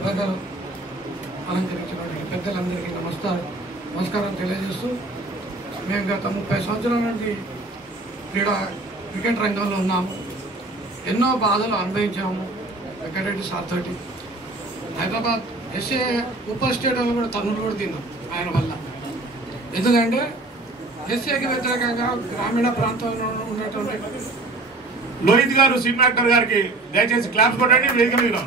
సభ్యులు అలంకరించినటువంటి పెద్దలందరికీ నమస్కారం తెలియజేస్తూ మేము గత 30 సంవత్సరాల నుండి క్రికెట్ రంగంలో ఉన్నాము. ఎన్నో బాధలు అనుభవించాము. వెంకటరెడ్డి సార్ తోటి హైదరాబాద్ ఎస్ఏ ఉప స్టేడియంలో కూడా తన్నులు కూడా తిన్నాం ఆయన వల్ల. ఎందుకంటే ఎస్ఏకి వ్యతిరేకంగా గ్రామీణ ప్రాంతంలో ఉన్నటువంటి లోహిత్ గారు సినిమా యాక్టర్ గారికి దయచేసి క్లాప్స్ కొట్టండి. వేదిక మీద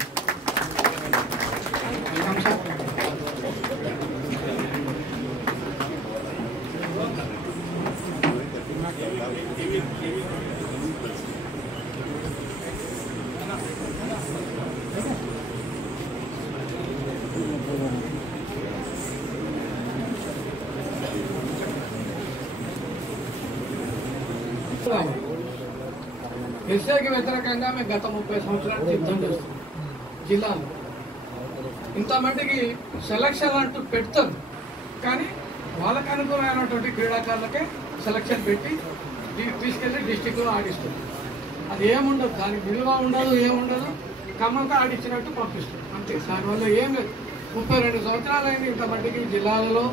ఎస్ఐకి వ్యతిరేకంగా మేము గత 30 సంవత్సరాలు యుద్ధం చేస్తున్నాం. జిల్లాలో ఇంతమందికి సెలక్షన్ అంటూ పెడతాం, కానీ వాళ్ళకు అనుకూలమైనటువంటి క్రీడాకారులకే సెలక్షన్ పెట్టి తీసుకెళ్ళి డిస్టిక్లో ఆడిస్తాం. అది ఏముండదు, దానికి విలువ ఉండదు, ఏముండదు. ఖమ్మంతో ఆడిచ్చినట్టు పంపిస్తాం అంతే. దాని వల్ల ఏం లేదు. 32 సంవత్సరాలు అయింది ఇంతమందికి జిల్లాలలో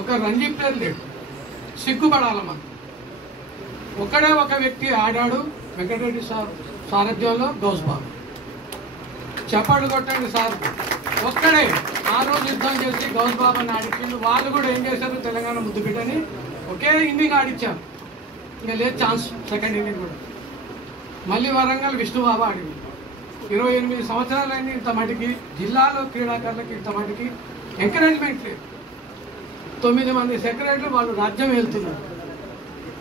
ఒక రంజీ ప్లేయర్ లేడు. సిగ్గుపడాలమ్మా. ఒక్కడే ఒక వ్యక్తి ఆడాడు, వెంకటరెడ్డి సార్ సారథ్యంలో గౌస్బాబు. చప్పట్లు కొట్టండి సార్. ఒక్కడే ఆ రోజు యుద్ధం చేసి గౌస్బాబుని ఆడిచ్చిండు. వాళ్ళు కూడా ఏం చేశారు, తెలంగాణ ముద్దుబిడ్డని ఒకే ఇన్నింగ్ ఆడిచ్చారు. ఇంకా లేదు ఛాన్స్ సెకండ్ ఇన్నింగ్ కూడా. మళ్ళీ వరంగల్ విష్ణుబాబు ఆడింది. 28 సంవత్సరాలు అయింది ఇంతమటికి జిల్లాలో క్రీడాకారులకి ఇంతమటికి ఎంకరేజ్మెంట్ లేదు. 9 మంది సెక్రటరీలు వాళ్ళు రాజ్యం వెళ్తున్నారు.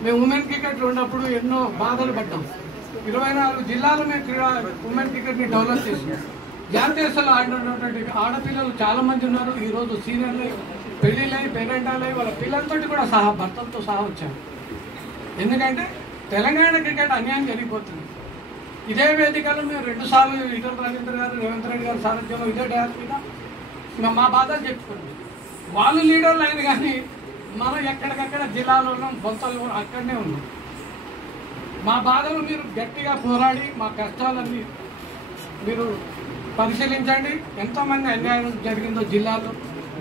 మేము ఉమెన్ క్రికెట్లో ఉన్నప్పుడు ఎన్నో బాధలు పడ్డాం. 24 జిల్లాలు మేము ఉమెన్ క్రికెట్ని డెవలప్ చేసినాం. జాతీయ స్థాయిలో ఆడినటువంటి ఆడపిల్లలు చాలామంది ఉన్నారు. ఈరోజు సీనియర్లై పెళ్ళిళ్ళై పేరెంటాలై వాళ్ళ పిల్లలతోటి కూడా సహా భర్తలతో సహా వచ్చారు. ఎందుకంటే తెలంగాణ క్రికెట్ అన్యాయం జరిగిపోతుంది. ఇదే వేదికలో మేము 2 సార్లు ఈటల రాజేందర్ గారు, రేవంత్ రెడ్డి గారు సారథ్యంలో ఇదే డ్యాన్స్ మీద ఇంకా మా బాధలు చెప్పుకున్నాం. వాళ్ళు లీడర్లు అయింది, కానీ మనం ఎక్కడికక్కడ జిల్లాలో ఉన్నాం, బొంతలు అక్కడనే ఉన్నాం. మా బాధలు మీరు గట్టిగా పోరాడి మా కష్టాలన్నీ మీరు పరిశీలించండి. ఎంతోమంది అన్యాయం జరిగిందో జిల్లాలో.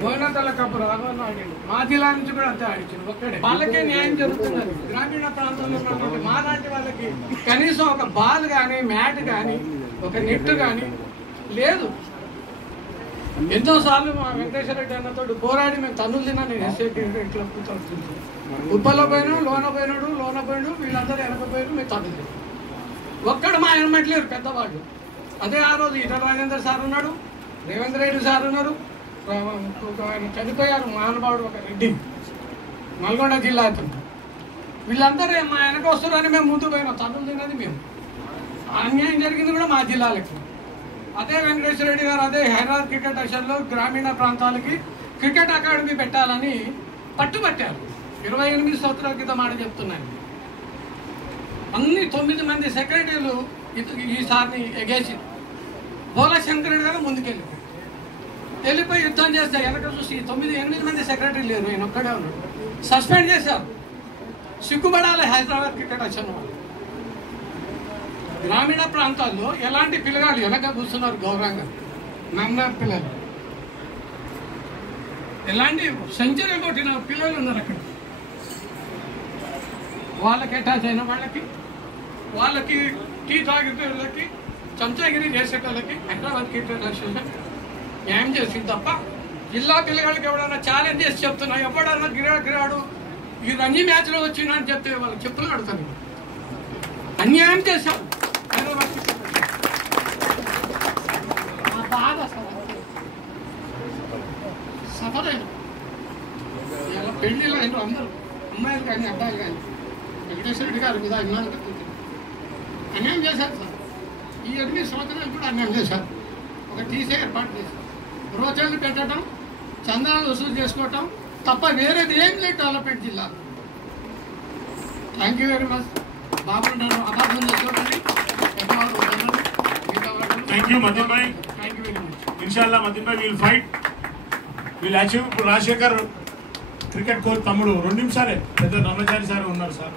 బోయినతల కప్పు రాఘవన్ ఆడిండు, మా జిల్లా నుంచి కూడా అంతే ఆడించింది. ఒక్కడే వాళ్ళకే న్యాయం జరుగుతున్నది. గ్రామీణ ప్రాంతంలో ఉన్నటువంటి మా లాంటి వాళ్ళకి కనీసం ఒక బాల్ కానీ మ్యాట్ కానీ ఒక నెట్ కానీ లేదు. ఎన్నోసార్లు మా వెంకటేశ్వర రెడ్డి అన్నతో పోరాడి మేము తన్నులు తిన్నా. నేను ఎస్ఏ ఇట్లా ఉప్పలో పోయినా లోన పోయినాడు వీళ్ళందరూ వెనకపోయారు, మేము తన్నులు తిన్నాం. ఒక్కడు మా ఎనమట్లేరు పెద్దవాళ్ళు. అదే ఆ రోజు ఈటల రాజేందర్ సార్ ఉన్నాడు, రేవంత్ రెడ్డి సార్ ఉన్నారు. ఆయన చనిపోయారు మహానుభావుడు ఒక రెడ్డి, నల్గొండ జిల్లా అతను. వీళ్ళందరూ మా వెనక వస్తున్నారని మేము ముందు పోయినాం. తన్నులు తిన్నది మేము. అన్యాయం జరిగింది కూడా మా జిల్లాలకి. అదే వెంకటేశ్వర రెడ్డి గారు అదే హైదరాబాద్ క్రికెట్ అసెంబ్లీలో గ్రామీణ ప్రాంతాలకి క్రికెట్ అకాడమీ పెట్టాలని పట్టుబట్టారు. 28 సంవత్సరాల క్రితం మాట చెప్తున్నాను. అన్ని 9 మంది సెక్రటరీలు ఈసారిని ఎగేసి భోలశంకర్ రెడ్డి గారు వెళ్ళిపోయి యుద్ధం చేస్తే వెనక చూసి 8 మంది సెక్రటరీలు లేరు, నేను ఒక్కడే ఉన్నాడు. సస్పెండ్ చేశారు. సిగ్గుపడాలి హైదరాబాద్ క్రికెట్ అసెంబ్లీ. గ్రామీణ ప్రాంతాల్లో ఎలాంటి పిల్లగాళ్ళు వెనక కూర్చున్నారు గౌరవంగా, నంబర్ పిల్లలు, ఎలాంటి సెంచరీ కొట్టిన పిల్లలు ఉన్నారు అక్కడ. వాళ్ళకి అటాచ్ అయిన వాళ్ళకి టీ తాగేటోళ్ళకి చెంచాగిరి చేసేటోళ్ళకి హైదరాబాద్ క్రికెట్ అసోసియేషన్ న్యాయం చేసింది తప్ప జిల్లా పిల్లగాళ్ళకి ఎవడన్నా ఛాలెంజ్ చేసి చెప్తున్నా, ఎవడన్నా గిరాడు ఈ రంజీ మ్యాచ్లో వచ్చినా అని చెప్తే వాళ్ళకి చెప్పులు కడతాను. అన్యాయం చేశాం. బాధ సఫరైన ఇలా పెళ్లిలో అయిన అందరూ అమ్మాయిలు కానీ అబ్బాయిలు కానీ వెంకటేశ్వర రెడ్డి గారి మీద అభిమానం కలుగుతుంది. అన్యాయం చేశారు సార్. ఈ 8 సంవత్సరాలు కూడా అన్యాయం చేశారు. ఒక టీసీ ఏర్పాటు చేశారు. రోజులు పెట్టడం, చందాలు వసూలు చేసుకోవటం తప్ప వేరేది ఏం లేదు డెవలప్మెంట్ జిల్లా. Thank you very much. బాబు అబాధం చేసుకోండి. Thank you Madan bhai. Thank you very much. ఇన్షాల్లా Madan bhai will fight, will achieve. ఇప్పుడు రాజశేఖర్ క్రికెట్ కోచ్ తమ్ముడు 2 నిమిషాలే పెద్ద నమ్మచారి సార్ ఉన్నారు సార్.